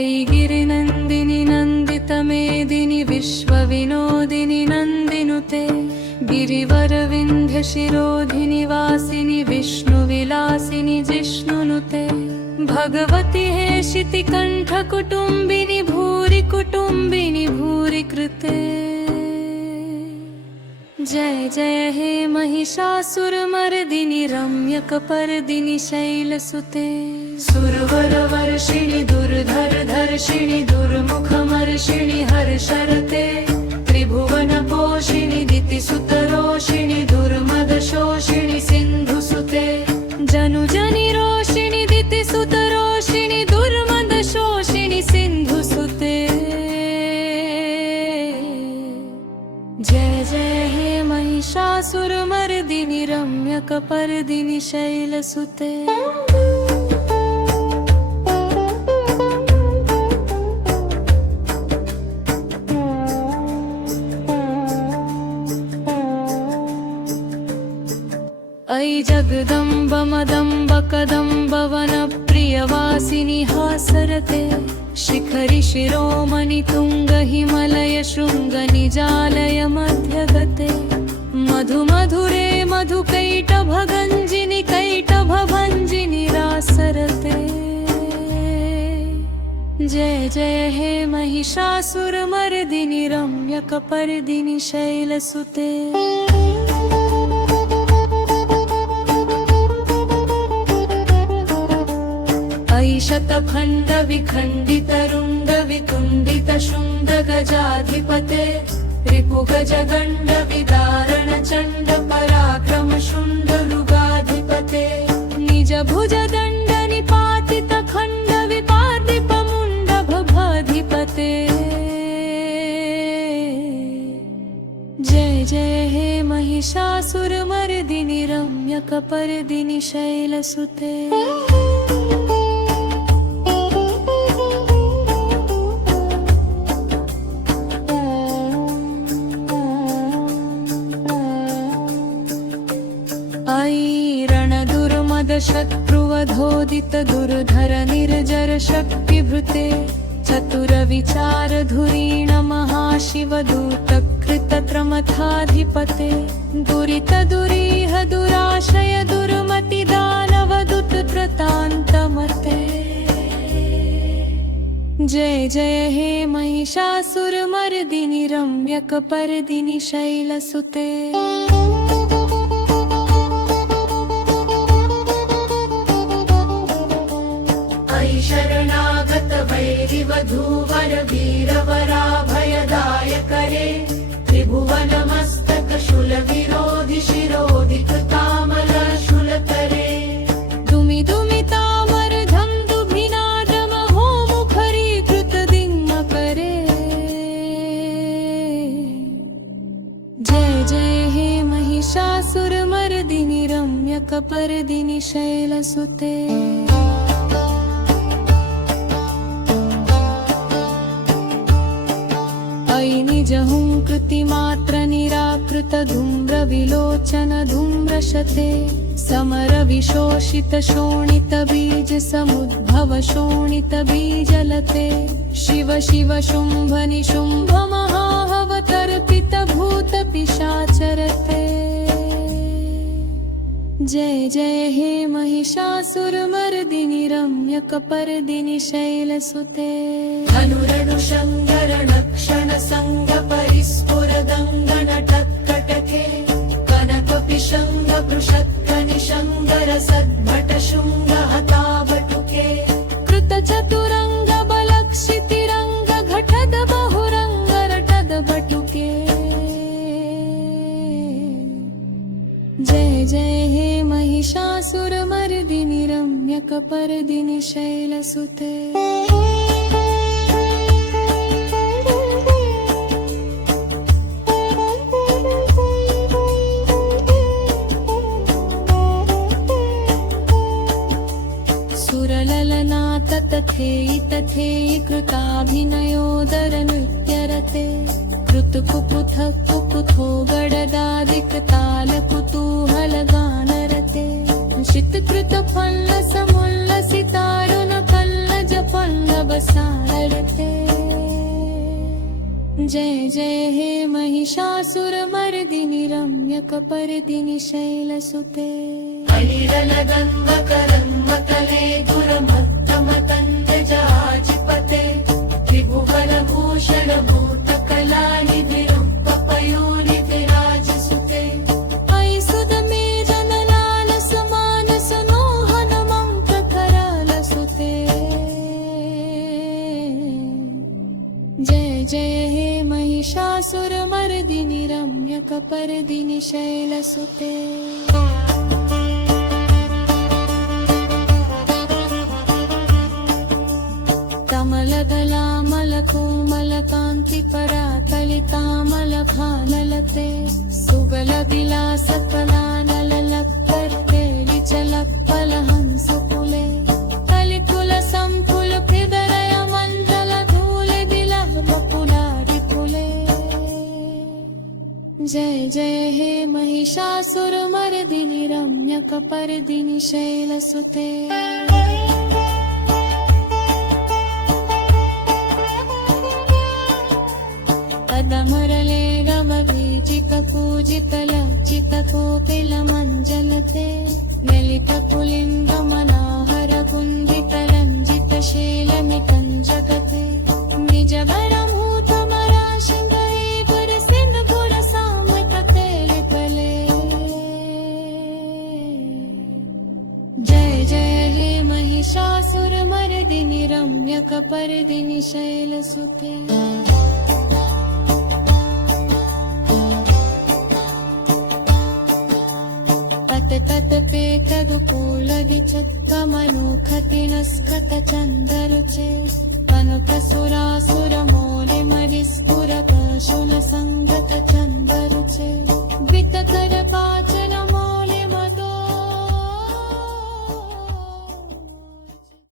ऐ गिरिनन्दिनि नन्दितमेदिनि विश्वविनोदिनि नन्दिनुते गिरिवरविन्ध्यशिरोधिनि वासिनि विष्णुविलासिनि जिष्णुनुते भगवति हेशितिकण्ठकुटुम्बिनि भूरि कुटुम्बिनि भूरि कृते। जय जय हे महिषासुरमर्दिनि रम्यकपर्दिनि शैलसुते सुरवरवर्षिणि दुर्धरधर्षिणि दुर्मुखमर्षिणि हर्षरते त्रिभुवनपोषिणि दितिसुतरोषिणि दुर्मदशोषिणि सिन्धुसुते जनुजनि रोषिणि दितिसुतरोषिणि दुर्मदशोषिणि सिन्धुसुते। जय जय हे महिषासुरमर्दिनि रम्यकपर्दिनि शैलसुते। ऐ जगदम्ब मदम्ब कदम्ब वनप्रियवासिनि हासरते शिखरि शिरोमणि तुंग हिमलय शृंग निजालय मध्यगते मधु मधुरे मधुकैटभगञ्जिनि कैटभभञ्जिनि रासरते। जय जय हे महिषासुरमर्दिनि रम्यकपर्दिनि शैलसुते। ऐ शतखण्डविखण्डितरुण्डवितुण्डितशुण्डगजाधिपते रिपुगजगण्डविदारण चण्ड पराक्रम शुण्डलुगाधिपते निजभुजदण्ड निपातित खण्डविपादिपमुण्डभभाधिपते। जय जय हे महिषासुरमर्दिनि रम्यकपर्दिनि शैलसुते। शत्रुवधोदित दुर्धर निर्जर शक्तिभृते चतुरविचारधुरीण महाशिवदूतकृत प्रमथाधिपते दुरित दुरीह दुराशय दुर्मति दानवदूत कृतान्तमते। जय जय हे महिषासुरमर्दिनि रम्यकपर्दिनि शैलसुते। शरणागत वैरिवधूवर वीरवराभयदायकरे त्रिभुवनमस्तक शूलविरोधि शिरोधि कृतामल शूलतरे दुमि दुमितामर्धं दुभिनादमहो मुखरीकृत दिङ्मकरे। जय जय हे महिषासुरमर्दिनि रम्यकपर्दिनि शैलसुते। निजहुंकृतिमात्र निराकृत धूम्र विलोचन धूम्रशते समर विशोषित शोणित बीज समुद्भव शोणित बीजलते शिव शिव शुंभ निशुंभ महाहवतर्पित भूत पिशाचरते। जय जय हे महिषासुरमर्दिनि रम्यकपर्दिनि शैलसुते। धनुरनुशङ्कर लक्षण संग परिस्फुरदङ्गनटत्कटके कनकपिशङ्ग पृषत्कनिशङ्गर सद्भट शुङ्ग हतावटुके कृतचतुरङ्ग बलक्षितिरङ्ग घटद बहुरङ्ग रटद बटुके। जय जय हे महिषासुरमर्दिनि रम्यकपर्दिनि शैलसुते। तथेयि तथेयि कृताभिनयोदर नृत्यरते कृतकुकुथः कुकुथो गडदादिक ताल कुतूहल गानरते शितकृत फल्ल समुल्लसितारुण कल्लज पल्लव सार जय जय हे महिषासुरमर्दिनि रम्यकपर्दिनि शैलसुते अनिरलगन्धकरन्मतले गुरमत्तमतन्दजाजिपते त्रिभुवनभूषणभूतकलानिधि रूपपयोनिधिराजसुते ऐ सुदमे जनलालसमानसनोहनमं प्रखरालसुते जय जय हे महिषासुरमर्दिनि रम्यकपर्दिनि शैलसुते कमलदलामलकोमलकान्तिपराकलितामलभानलते सुगलविलासफलानललक्कर्तेलिचलक्पलहंसकुले कलिकुलसंकुलहृदयमण्डलधूलिदिलवपुलारिकुले जय जय हे महिषासुरमर्दिनि रम्यकपर्दिनि शैलसुते पदमुरले गमवीचिकपूजितलज्जितकोकिलमञ्जलते ललितपुलिन्दमनाहरकुन्दितरञ्जितशैलमिकञ्जकते निजभरमूतमराशिङ्गरे गुरसिन्धुरसामतते लिपले जय जय हे महिषासुरमर्दिनि रम्यकपर्दिनि शैलसुते तत्पेकदुकूलदिचत्कमनुखतिनस्खतचन्दरुचे कनुकसुरासुरमौलिमरिस्फुरपशुनसङ्ग